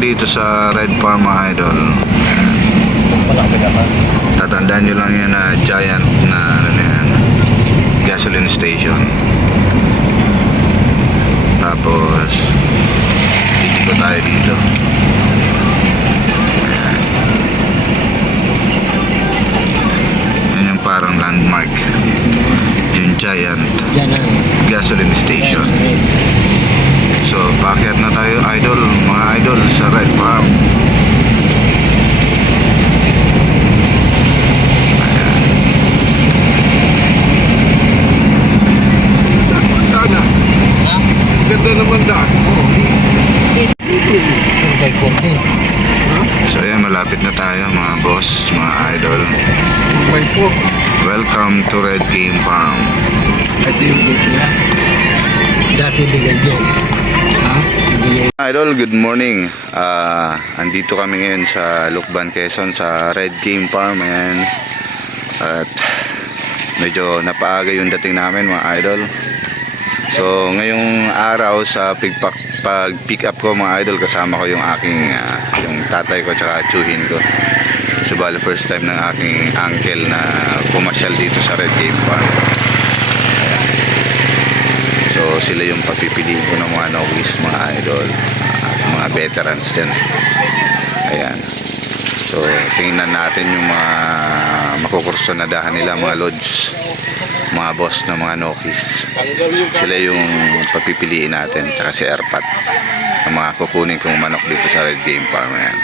dito sa Red Farm mga idol. Tatandaan nyo lang yan na giant na ano na yan, gasoline station. Tapos, titiko tayo dito. Yan yung parang landmark. Yung giant gasoline station. So, pakyat Idol, good morning. Ah, andito kami ngayon sa Lukban, Quezon sa Red Game Farm. Ayan. At medyo napaaga yung dating namin mga idol. So, ngayong araw sa pigpak pag pick up ko mga idol kasama ko yung aking ah, yung tatay ko tsaka tsuhin ko. So, first time ng aking uncle na pumasyal dito sa Red Game Farm. So, sila yung papipiliin ko ng mga novice mga idol mga veterans din. Ayan. So, tingnan natin yung mga makukursonadahan nila, mga lods, mga boss na mga nokis. Sila yung papipiliin natin, tsaka si Erpat, ang mga kukunin kong manok dito sa Red Game Farm. Ayan.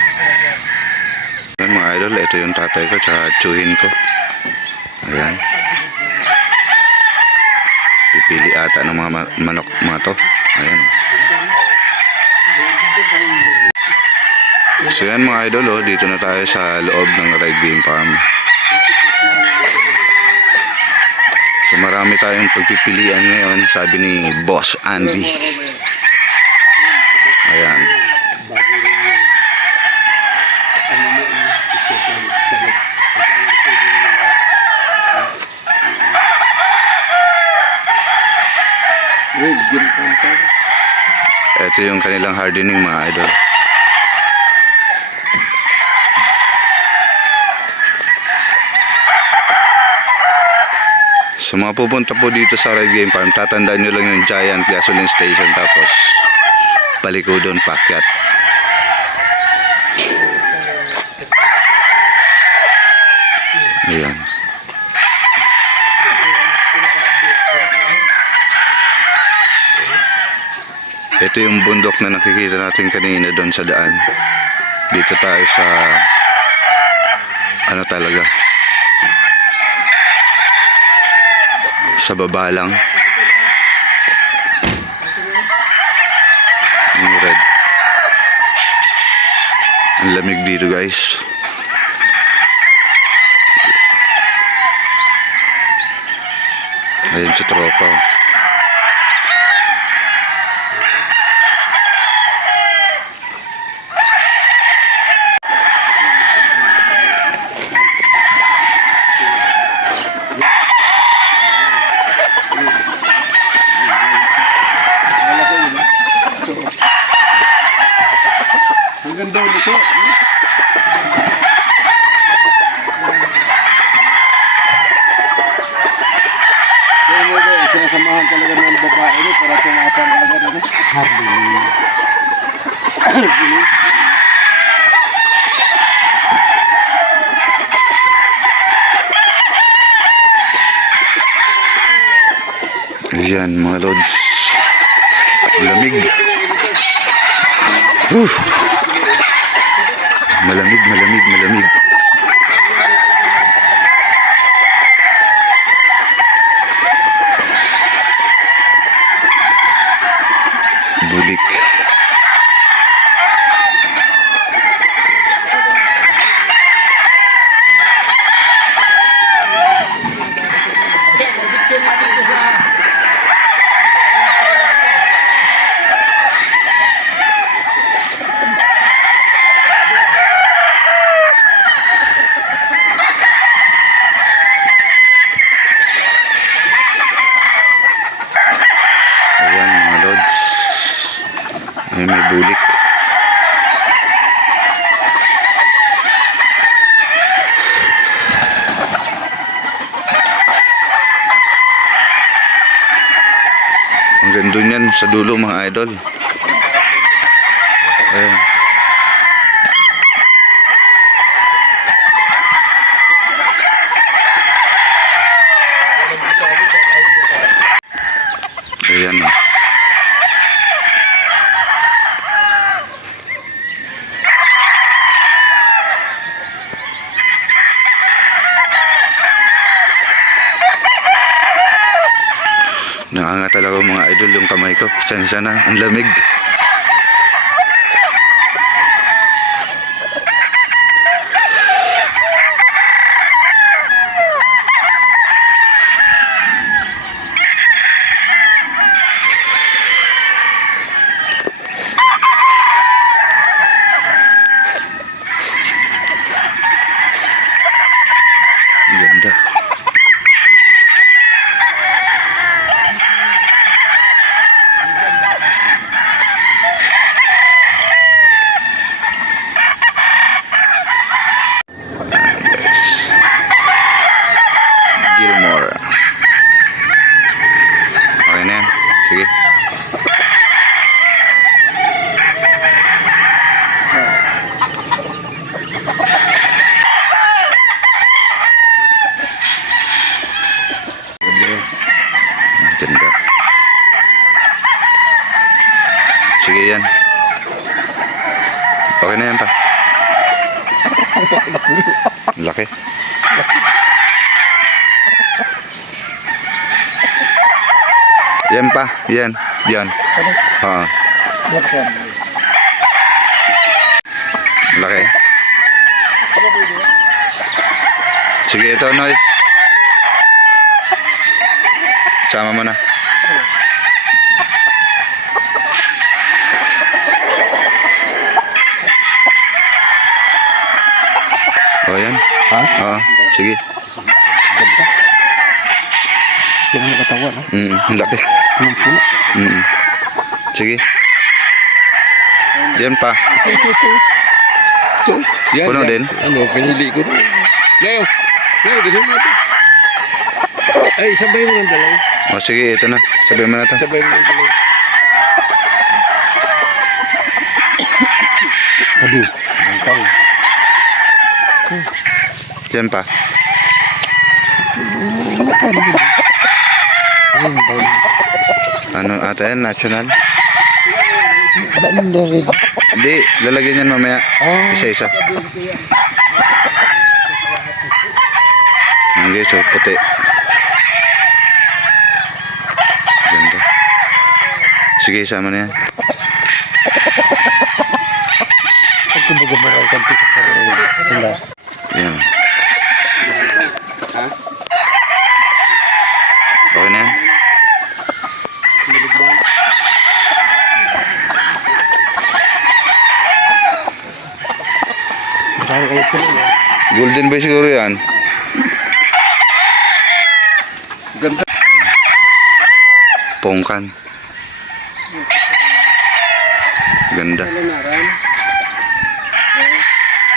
Ayan mga idol, ito yung tatay ko, tsaka tsuhin ko. Ayan. Pipili ata ng mga ma- manok mga to. Ayan. So yan mga idol, oh, dito na tayo sa loob ng Red Game Farm. So marami tayong pagpipilian ngayon, sabi ni Boss Andy. Ayan. Ito yung kanilang hardening mga idol. So mga po dito sa Red Game Farm, tatandaan nyo lang yung giant gasoline station tapos paliko doon pakyat. Ayan. Ito yung bundok na nakikita natin kanina doon sa daan. Dito tayo sa ano talaga sa baba lang. Yung red. Ang lamig dito guys. Ayun sa tropa. oh. Malamig, malamig, malamig. Bulik. Ayan mga lods. Ay, may bulik. Ang ganda niyan sa dulo mga idol. Ayan. Ayan. oh. Nakanga talaga mga idol yung kamay ko. Sensya na, ang lamig. Ganda. Gilmore. Okay na yan. Sige. Ang Ganda. Sige yan. Okay na yan pa. Laki. Yan pa. Yan. Yan. Oo. Laki. Sige, ito, Noy. Sama mo na. O, yan. Ha? Oo. Sige. Ganda. Hindi na makatawan, ha? Mm, ang laki. Anong puno? Mm. Sige. Yan pa. Ito. Yan, Puno yan. din? Ano, pinili ko. Ngayon. Ngayon, gusto mo natin. Ay, sabay mo ng dalawa. O, sige, ito na. Sabihin mo na to. Sabay mo ng dalawa. Yan pa. Ano ata yan? National? Hindi, lalagyan yan mamaya. Isa-isa. Ang guys, oh, puti. Ganda. Sige, sama na yan. Pagkumbaga sa yan? Parang kayo sila. Golden boy siguro yan. Ganda. Pongkan. Ganda.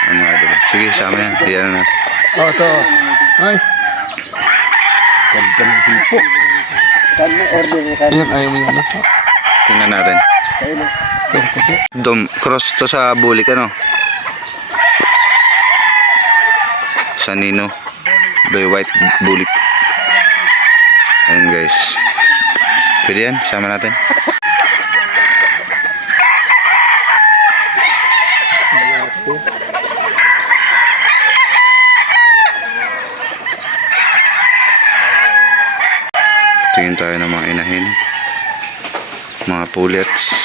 Ano nga diba? Sige, sama yan. Iyan na. Oh, ito. Ay. Ganda ng hipo. Ayan, ayaw mo yan. Tingnan natin. Dom, cross to sa bulik ano? Sa Nino. By white bulik. Ayan guys. Pwede yan, sama natin. Tingin tayo ng mga inahin. Mga pullets.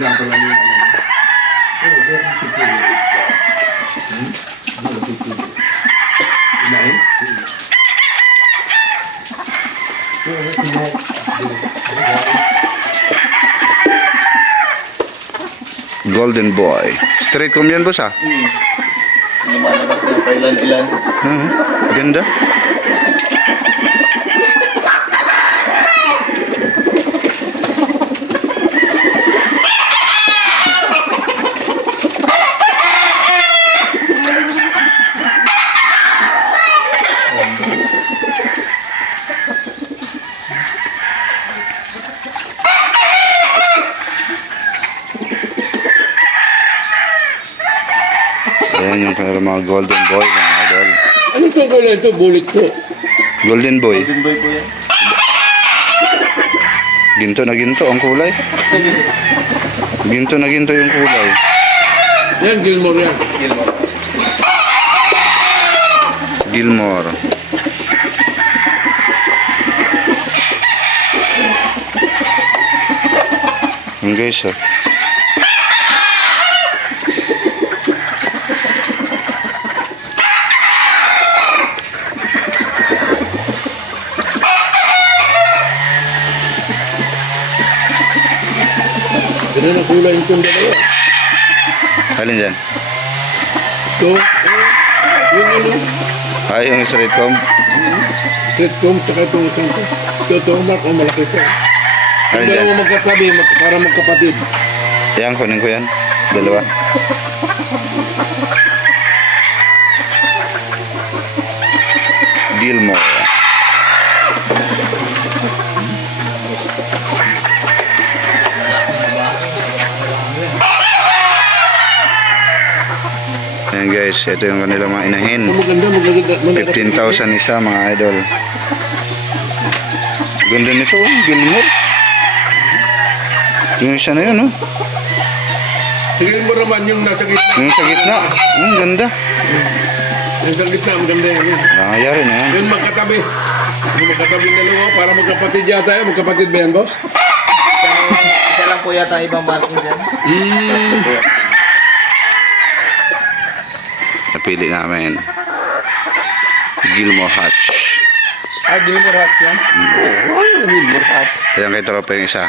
Example lang yun. Inahin? Golden Boy. Straight comb yan boss ah. Lumalabas na pailan-ilan. Mhm. Ganda. Kanilang mga golden boy, mga idol. Ano ito ko lang ito? Bulit ko. Golden boy. Golden boy po yan. Ginto na ginto ang kulay. Ginto na ginto yung kulay. Yan, Gilmore yan. Gilmore. Gilmore. Yung guys. Ganun ang kulay itong dalawa. Alin dyan? Ito, eh, yun yun yun. Ay, yung straight comb. Straight comb, tsaka itong isang to. Ito, ito, mark, oh, malaki pa. Yung Alin dyan? dalawa magkatabi, mag- para magkapatid. Yan, kunin ko yan. Dalawa. Gilmore. Ayan guys, ito yung kanilang mga inahin. Ito maganda, maganda. maganda. 15,000 isa mga idol. Ganda nito, oh, Gilmore. Yung isa na yun, oh. Mo naman yung nasa gitna. Yung sa gitna. Ang ganda. Yung sa gitna, maganda yan. yun. Nakayari na yan. Yun magkatabi. Yung magkatabi na dalawa, para magkapatid yata yun. Magkapatid ba yan, boss? Isa lang po yata ibang marking dyan. Hmm. Napili namin. Gilmore Hatch. Ah, Gilmore hats yan? Oh, yung Gilmore hat. Ayan kay tropa yung isa.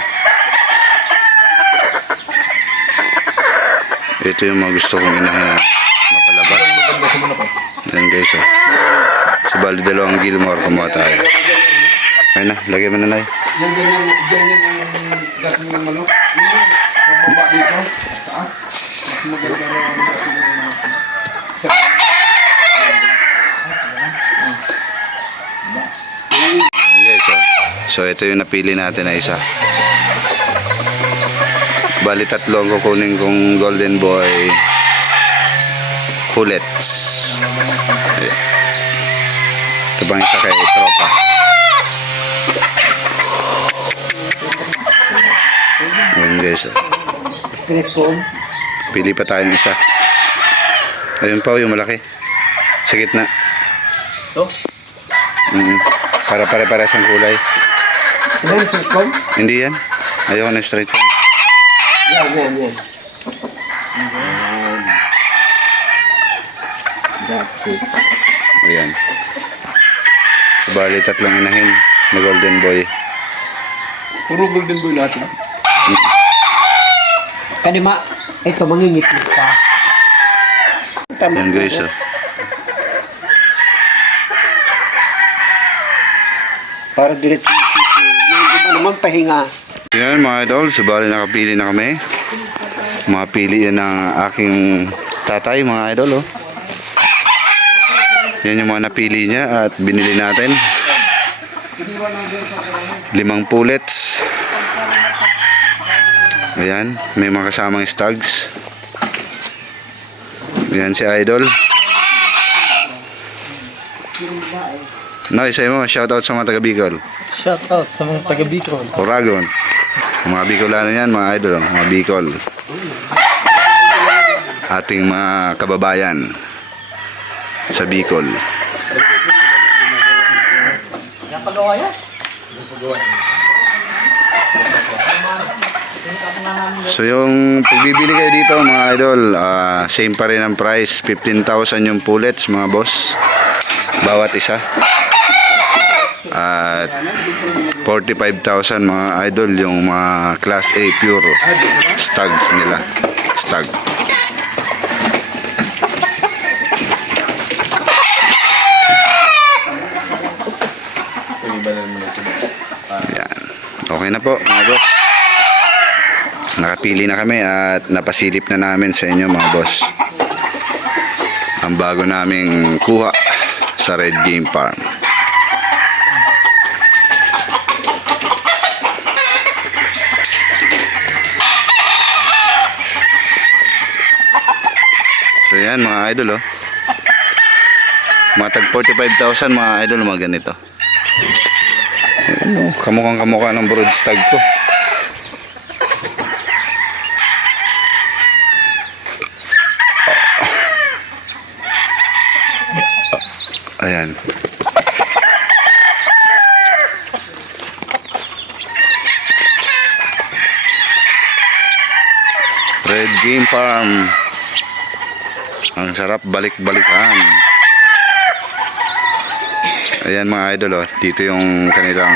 Ito yung mga gusto kong inahin na mapalabas. Sa. Ayan guys, oh. So, bali dalawang Gilmore kumuha tayo. Ayun na, lagay mo na na. Yan, ganyan, ganyan ang dating ng manok. Yun yun, pababa dito. Taas. Mas maganda ang dating ng manok. Ayan guys, oh. So ito yung napili natin na isa. Bali tatlo ang kukunin kong Golden Boy pullets. Ayan. Ito bang isa kay tropa. Ayan guys, oh. Pili pa tayong isa. Ayun pa, yung malaki. Sa gitna. Ito? Mm Para pare-pares ang kulay. Ano yung straight comb? Hindi yan. Ayoko na straight. comb. Yan, yan, yan. Yan. That's it. Ayan. Bali, tatlong inahin na golden boy. Puro golden boy lahat. eh. Kanima, ito mangingitlit pa. Yan guys, oh. Para diretso yung sisi. Yung iba naman pahinga. Yan mga idol, so bali nakapili na kami. Mga pili yan ng aking tatay mga idol oh. Yan yung mga napili niya at binili natin. Limang pullets. Ayan, may mga kasamang stags. Ayan si idol. No, isa mo, shoutout sa mga taga Bicol. Shout out sa mga taga Bicol. Oragon. Mga Bicolano yan, mga idol, mga Bicol. Ating mga kababayan sa Bicol. Napagawa yan? So yung pagbibili kayo dito mga idol, ah, same pa rin ang price, 15,000 yung pullets mga boss. Bawat isa. At 45,000 mga idol yung mga class A pure stags nila. Stag. Yan. Okay na po mga boss. Nakapili na kami at napasilip na namin sa inyo mga boss. Ang bago naming kuha sa Red Game Farm. So yan mga idol oh. Mga tag 45,000 mga idol mga ganito. Ano, kamukhang kamukha ng brood stag ko. Ayan. Red Game Farm. Ang sarap balik-balikan. Ayan mga idol oh, dito yung kanilang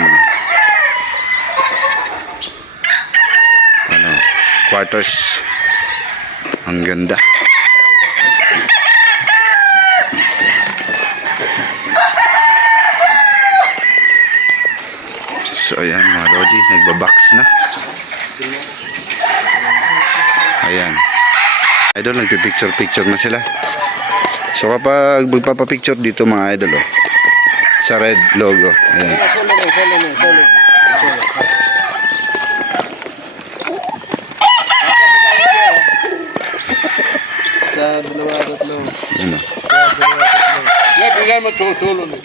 ano, quarters. Ang ganda. So ayan mga Lodi, nagbabox na. Ayan. Idol, nagpipicture-picture na sila. So kapag magpapapicture dito mga idol oh, sa red logo. Ayan. Na, solo na, solo. Sa dalawa tatlo. Oh. Bigyan mo solo na.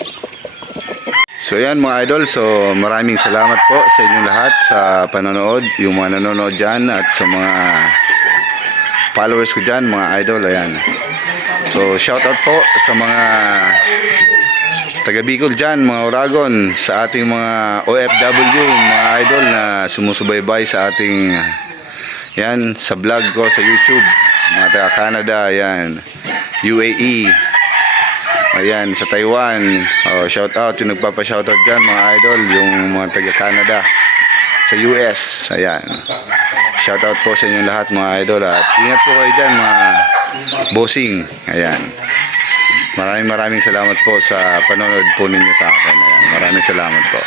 So yan mga idol, so maraming salamat po sa inyong lahat sa panonood, yung mga nanonood dyan at sa mga followers ko dyan, mga idol, ayan. So shout out po sa mga taga Bicol dyan, mga Oragon, sa ating mga OFW, mga idol na sumusubaybay sa ating yan, sa vlog ko sa YouTube, mga taga Canada, yan, UAE, Ayan, sa Taiwan. Oh, shout out yung nagpapa-shout out diyan mga idol, yung mga taga Canada. Sa US, ayan. Shout out po sa inyong lahat mga idol at ingat po kayo diyan mga bossing. Ayan. Maraming maraming salamat po sa panonood po ninyo sa akin. Ayan. Maraming salamat po.